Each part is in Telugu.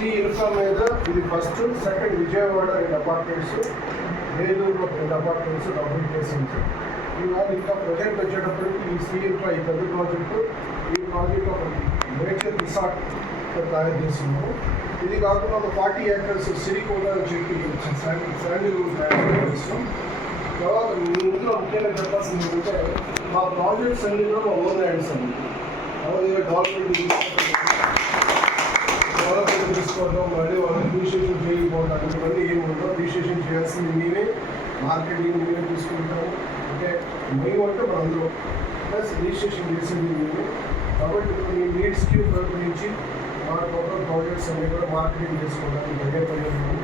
శ్రీ ఇన్ఫ్రా మీద ఇది ఫస్ట్, సెకండ్ విజయవాడ 2 అపార్ట్మెంట్స్, వేలూరులో 2 అపార్ట్మెంట్స్ డబుల్ చేసింది. ఇవాళ ఇంకా ప్రొజెక్ట్ వచ్చేటప్పటికి ఈ శ్రీ ఇన్ఫ్రా ఈ పెద్ద ప్రాజెక్టు, ఈ ప్రాజెక్ట్ ఒక నేచర్ రిసార్ట్ తయారు చేస్తున్నాము. ఇది కాకుండా ఒక 40 acres సిరికోట చెట్టు శాండిల్ తయారు చేస్తున్నాం. తర్వాత ఇందులో ముఖ్యంగా చెప్పాల్సింది ఏంటంటే మా ప్రాజెక్ట్స్ అన్ని కూడా మా ఓన్ ల్యాండ్స్ అండి. డెవలప్మెంట్ తీసుకోవడం, మళ్ళీ వాళ్ళకి రిజిస్ట్రేషన్ చేయకపోవడం, ఇవన్నీ ఏమి ఉండవు. రిజిస్ట్రేషన్ చేయాల్సింది నేనే, మార్కెటింగ్ నేనే తీసుకుంటాము. అంటే మేము అంటే మన అందులో ప్లస్ రిజిస్ట్రేషన్ చేసింది నేను. కాబట్టి ఈ నీడ్స్కి నుంచి మా టోటల్ ప్రాజెక్ట్స్ అన్నీ కూడా మార్కెటింగ్ చేసుకోవడానికి భయపడి ఉన్నాము.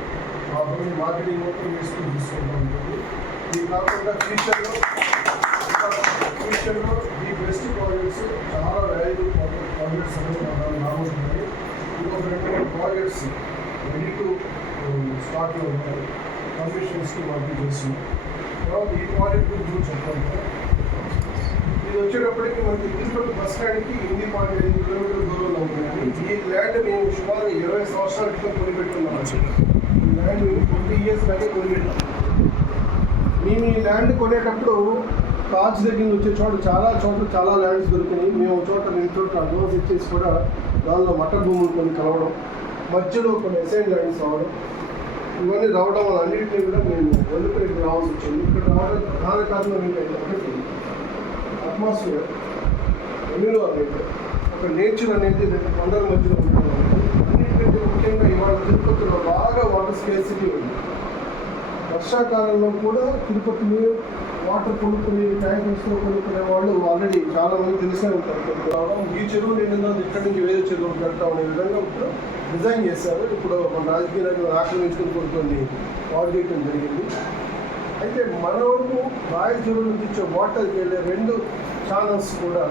మా మార్కెటింగ్ మొత్తం తీసుకుని తీసుకుంటూ ఉంటుంది. ఇది కాకుండా ఫ్యూచర్లో ఈ బెస్ట్ ప్రాజెక్ట్స్ చాలా వాల్యూబుల్ ప్రాజెక్ట్స్ అనేవి రాబోతున్నాయి. ఇంకొక 2 ప్రాజెక్ట్స్ రెడీ టు స్టార్ట్లో ఉంటాయి. కమిషన్స్కి మార్కెట్ చేస్తున్నాం. తర్వాత ఈ ప్రాజెక్ట్ గురించి చెప్పాలి. ఇది వచ్చేటప్పటికి మనకి తిరుపతి బస్ స్టాండ్కి 8.5 కిలోమీటర్ల దూరంలో ఉంటుంది. ఈ ల్యాండ్ మేము సుమారు 20 సంవత్సరాల క్రితం కొనిపెట్టున్నాం. ఈ ల్యాండ్ 20 years దాకా కొనిపెట్టాం. మేము ఈ ల్యాండ్ కొనేటప్పుడు తాజ్ దగ్గర వచ్చే చోట చాలా ల్యాండ్స్ దొరికినాయి. మేము ఒక చోట 2 చోట్ల అడ్వాన్స్ ఇచ్చేసి కూడా దానిలో మట్ట భూములు కొన్ని కలవడం, మధ్యలో కొన్ని అసైన్ ల్యాండ్స్ రావడం, ఇవన్నీ రావడం వల్ల అన్నింటినీ కూడా మేము వదిలిపెట్టి రావాల్సి వచ్చింది. ఇక్కడ రావడం ప్రధాన కారణం ఏంటంటే ఒకటి అట్మాస్ఫియర్, ఎన్విరాన్మెంట్, ఒక నేచర్ అనేది 2 కొండల మధ్యలో ఉండడం. అన్నింటికంటే ముఖ్యంగా ఇవాళ తిరుపతిలో బాగా వాటర్ స్కేర్సిటీ ఉంది. వర్షాకాలంలో కూడా తిరుపతిని వాటర్ కొనుక్కుని ట్యాంకర్స్లో కొనుక్కునే వాళ్ళు ఆల్రెడీ చాలామంది తెలిసే ఉంటారు. ఈ చెరువు నిండా ఇక్కడి నుంచి వేరే చెరువు కడతాం అనే విధంగా ఇప్పుడు డిజైన్ చేశారు. ఇప్పుడు మన రాజకీయ నాయకులు ఆక్రమించుకుని కొన్ని వాటర్ చేయడం జరిగింది. అయితే మన వరకు రాయల చెరువు నుంచి వచ్చే వాటర్కి వెళ్ళే 2 ఛానల్స్ కూడా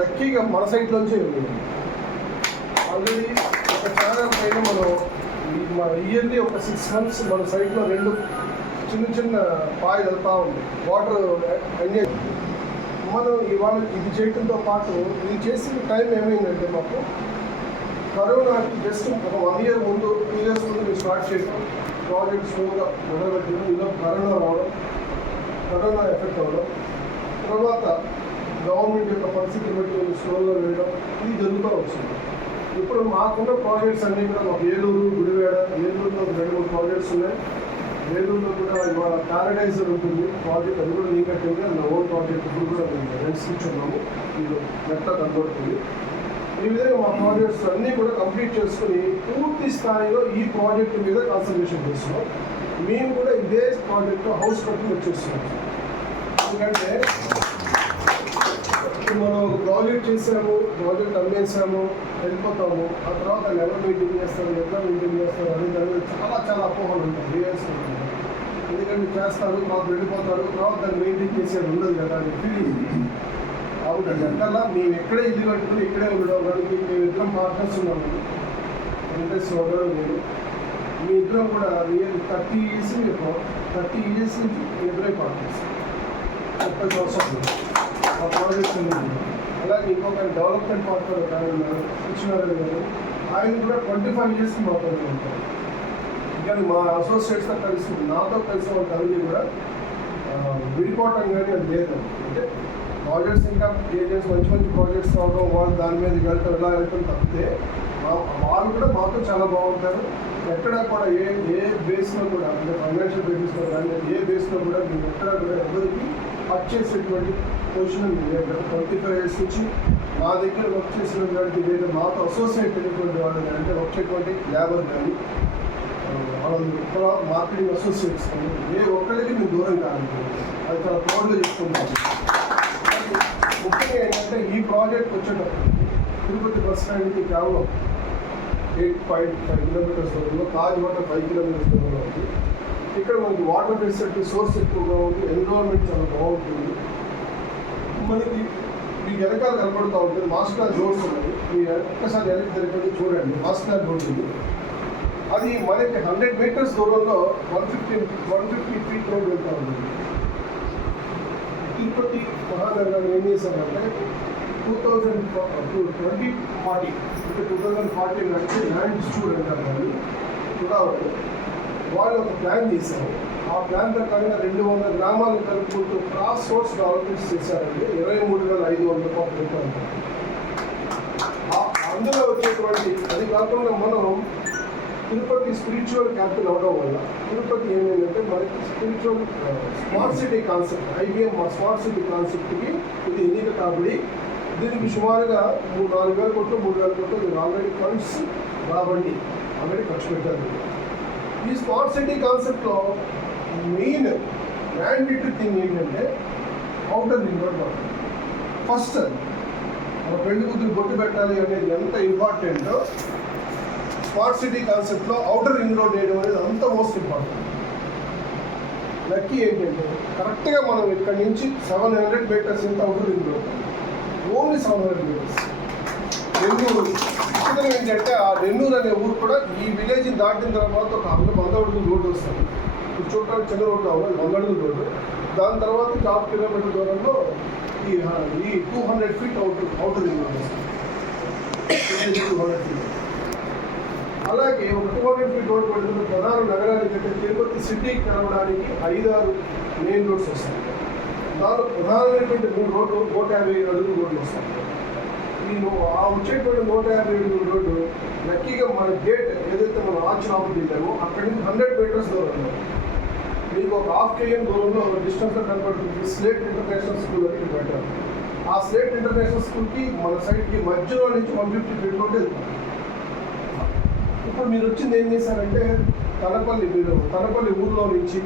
లక్కీగా మన సైట్లోంచే ఉంది. ఆల్రెడీ ఒక ఛానల్ పైన మనం ఇయర్లీ ఒక 6 months మన సైట్లో 2 చిన్న పాయలు వెళ్తూ ఉంది. వాటర్ ఎంజాయ్ మనం ఇవాళ ఇది చేయడంతో పాటు ఇది చేసిన టైం ఏమైందంటే మాకు కరోనాకి జస్ట్ ఒక 1 year ముందు 2 years ముందు మేము స్టార్ట్ చేయడం, ప్రాజెక్ట్ స్లోగా మొదలుపెట్టడం. ఇలా కరోనా రావడం, కరోనా ఎఫెక్ట్ అవ్వడం, తర్వాత గవర్నమెంట్ యొక్క పరిస్థితి బట్టి స్లోగా వెళ్ళడం, ఇది జరుగుతూ వచ్చింది. ఇప్పుడు మాకున్న ప్రాజెక్ట్స్ అన్నీ కూడా మాకు ఏలూరు, గుడివాడ, ఏలూరులో 2-3 ప్రాజెక్ట్స్ ఉన్నాయి. ఏలూరులో కూడా ఇవాళ ప్యారడైజర్ ఉంటుంది ప్రాజెక్ట్, అది కూడా నీ కట్టింది. అది ఓన్ ప్రాజెక్ట్ ఇప్పుడు కూడా మేము రెంట్స్ ఇచ్చున్నాము. ఇది నెట్గా కనబడుతుంది. ఈ విధంగా మా ప్రాజెక్ట్స్ అన్నీ కూడా కంప్లీట్ చేసుకుని పూర్తి స్థాయిలో ఈ ప్రాజెక్ట్ మీద కాన్సన్ట్రేషన్ చేస్తున్నాం. మేము కూడా ఇదే ప్రాజెక్ట్లో హౌస్ కట్టుకుని వచ్చేస్తున్నాం. ఎందుకంటే మనం ప్రాజెక్ట్ చేసాము, ప్రాజెక్ట్ అమ్మేసాము, వెళ్ళిపోతాము. ఆ తర్వాత దాన్ని ఎవరు మెయింటైన్ చేస్తారు, ఎట్లా మెయింటైన్ చేస్తారు అని దాని మీద చాలా అపోహలు ఉంటాయి, రియల్స్ ఉంటాయి. ఎందుకంటే చేస్తారు, మాకు వెళ్ళిపోతారు, తర్వాత దాన్ని మెయింటైన్ చేసేది ఉండదు కదా అని ఫీలింగ్. అవునండి. అంతలా మేము ఎక్కడే ఇల్లు కట్టుకుని ఇక్కడే ఉండడం. దానికి మేము 2 పార్ట్నర్స్ ఉన్నాము, వెంకటేష్ సోదరు నేను. మీ ఇద్దరం కూడా రియల్ 30 years నుంచి ఇద్దరే పార్ట్నర్స్, 30 సంవత్సరాలు ఆ ప్రాజెక్ట్స్ ఉన్నాయి. అలాగే ఇంకొక డెవలప్మెంట్ పార్ట్నర్ కానీ ఉన్నారు, కృష్ణారాయణ గారు. ఆయన కూడా 25 years మాతో ఉంటారు. కానీ మా అసోసియేట్స్తో కలిసి నాతో కలిసి వాళ్ళ కలిగి కూడా విడిపోవటం కానీ అది లేదు. అంటే ప్రాజెక్ట్స్ ఇంకా ఏజెంట్స్ మంచి ప్రాజెక్ట్స్ అవడం, వాళ్ళు దాని మీద వెళ్ళటం ఇలా వెళ్తాం తప్పితే వాళ్ళు కూడా మాతో చాలా బాగుంటారు. ఎక్కడ కూడా ఏ బేస్లో కూడా, అంటే ఫైనాన్షియల్ బేసిస్లో కానీ ఏ బేస్లో కూడా మేము ఎక్కడ కూడా ఎవరికి వర్క్ చేసేటువంటి పొజిషన్ లేదు. 25 years నుంచి మా దగ్గర వర్క్ చేసినటువంటి లేదా మాతో అసోసియేట్ అయినటువంటి వాళ్ళు కానీ, అంటే వర్క్ చేసేటువంటి లేబర్ కానీ, వాళ్ళ మార్కెటింగ్ అసోసియేట్స్ కానీ ఏ ఒక్కరికి మేము దూరం కాదు. అది చాలా ప్రౌడ్గా చెప్పుకుంటాము. ముఖ్యంగా ఏంటంటే ఈ ప్రాజెక్ట్ వచ్చేటప్పుడు తిరుపతి బస్ స్టాండ్కి కేవలం 8.5 kilometers దూరంలో, తాజ్ వాటర్ 5 kilometers దూరంలో ఉంది. ఇక్కడ మనకి వాటర్ ఫెసిలిటీ సోర్స్ ఎక్కువగా ఉంది, ఎన్విరాన్మెంట్ చాలా బాగుంటుంది. మనకి మీకు వెనకాల కనపడుతూ ఉంటుంది మాస్టర్ రోడ్స్ ఉన్నాయి. మీరు ఒక్కసారి వెనక్కి తిరగండి, చూడండి మాస్టర్ రోడ్ ఉంది. అది మనకి 100 meters దూరంలో 150 feet రోడ్ వెళ్తూ ఉంటుంది. తిరుపతి మహానగరం ఏం చేశామంటే 2040 అంటే 2040 నాటికి ల్యాండ్ డిస్ట్రిబ్యూట్ అంటారు. వాళ్ళు ఒక ప్లాన్ చేశారు. ఆ ప్లాన్ ప్రకారంగా 200 గ్రామాలను కలుపుకుంటూ క్రాస్ రోడ్స్ డెవలప్మెంట్స్ చేశారండి. 23,500 కోట్ల రూపాయలు. అందులో వచ్చేటువంటి అది కాకుండా మనం తిరుపతి స్పిరిచువల్ క్యాపిటల్ అవడం వల్ల తిరుపతి ఏమైందంటే మనకి spiritual smart city concept IBM smart city కాన్సెప్ట్కి ఇది ఎన్నిక కాబట్టి దీనికి సుమారుగా 4,000 కోట్లు 3,000 కోట్లు మీరు ఆల్రెడీ ఫండ్స్ రాబండి ఆల్రెడీ ఖర్చు పెట్టారు. ఈ స్మార్ట్ సిటీ కాన్సెప్ట్లో మెయిన్ మ్యాండేటరీ థింగ్ ఏంటంటే అవుటర్ రింగ్ రోడ్ ఫస్ట్ మన పెళ్లి కూతురు బొట్టు పెట్టాలి అనేది ఎంత ఇంపార్టెంటో స్మార్ట్ సిటీ కాన్సెప్ట్లో అవుటర్ రింగ్ రోడ్ వేయడం అనేది అంత మోస్ట్ ఇంపార్టెంట్. లక్కీ ఏంటంటే కరెక్ట్గా మనం ఇక్కడ నుంచి 700 మీటర్స్ ఎంత outer ring road, only 700 meters. Nellore విచిత్రం ఏంటంటే ఆ నెల్లూరు అనే ఊరు కూడా ఈ విలేజ్ని దాటిన తర్వాత ఒక 100 అడుగుల రోడ్డు వస్తుంది. ఇప్పుడు చూడడానికి చిన్న రోడ్డు అవ్వాలి 100 అడుగుల రోడ్డు. దాని తర్వాత 1/2 కిలోమీటర్ దూరంలో ఈ 200 ఫీట్ అవుటర్ రింగ్ రోడ్ వస్తుంది. 200 ఫీట్. అలాగే ఒక 200 ఫీట్ రోడ్ పడుతున్న ప్రధాన నగరానికి అంటే తిరుపతి సిటీకి కలవడానికి 5-6 మెయిన్ రోడ్స్ వస్తాయి. దానిలో ప్రధానమైనటువంటి 3 రోడ్లు 150 అడుగులు రోడ్లు వస్తాయి. ఆ వచ్చేటువంటి 150 అడుగుల రోడ్డు లక్కీగా మన గేట్ ఏదైతే మనం ఆర్చ్ లోపలికి వెళ్ళామో అక్కడి నుంచి 100 మీటర్స్ దూరంలో మీకు ఒక 1/2 km దూరంలో ఒక డిస్టెన్స్లో కనపడుతుంది స్లేట్ ఇంటర్నేషనల్ స్కూల్ అని పెట్టారు. ఆ స్లేట్ ఇంటర్నేషనల్ స్కూల్కి మన సైడ్కి మధ్యలో నుంచి 150 ఫీట్ రోడ్డు వెళ్తాం. ఇప్పుడు మీరు వచ్చింది ఏం చేశారంటే తనపల్లి ఊర్లో నుంచి